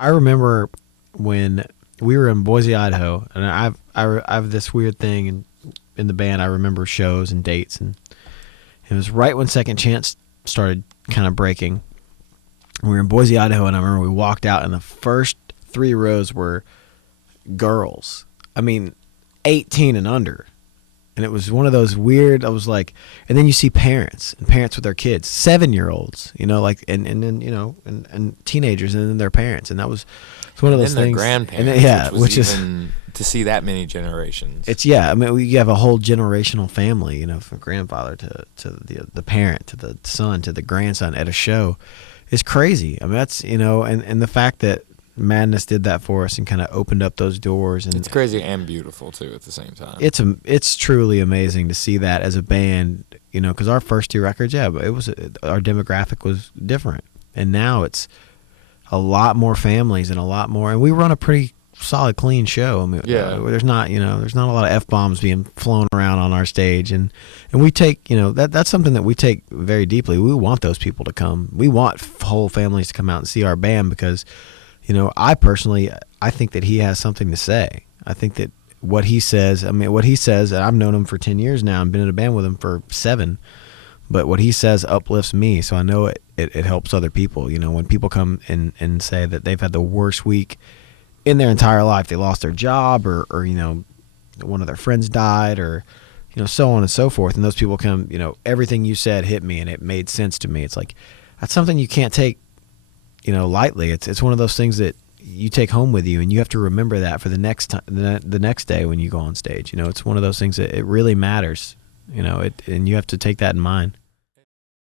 I remember when we were in Boise, Idaho, and I have this weird thing in the band. I remember shows and dates, and it was right when Second Chance started kind of breaking. We were in Boise, Idaho, and I remember we walked out, and the first 3 rows were girls. I mean, 18 and under. And it was one of those weird, I was like, and then you see parents with their kids, 7-year-olds, like, and then, and teenagers, and then their parents. And that was, it's one of those and things. Their grandparents, and then, yeah, which is even, to see that many generations. I mean, you have a whole generational family, from grandfather to the parent, to the son, to the grandson at a show. It's crazy. I mean, that's, and the fact that Madness did that for us and kind of opened up those doors. And it's crazy and beautiful too at the same time. It's truly amazing to see that as a band, because our first 2 records, our demographic was different, and now it's a lot more families and a lot more, and we run a pretty solid, clean show. I mean, there's not a lot of F-bombs being flown around on our stage, and we take, that's something that we take very deeply. We want those people to come. We want whole families to come out and see our band because, I think that he has something to say. I think that what he says, I've known him for 10 years now and been in a band with him for 7, but what he says uplifts me, so I know it helps other people. When people come and say that they've had the worst week in their entire life, they lost their job or one of their friends died or, so on and so forth, and those people come, everything you said hit me and it made sense to me. It's like, that's something you can't take lightly. It's one of those things that you take home with you, and you have to remember that for the next time, the next day when you go on stage. It's one of those things that it really matters. And you have to take that in mind.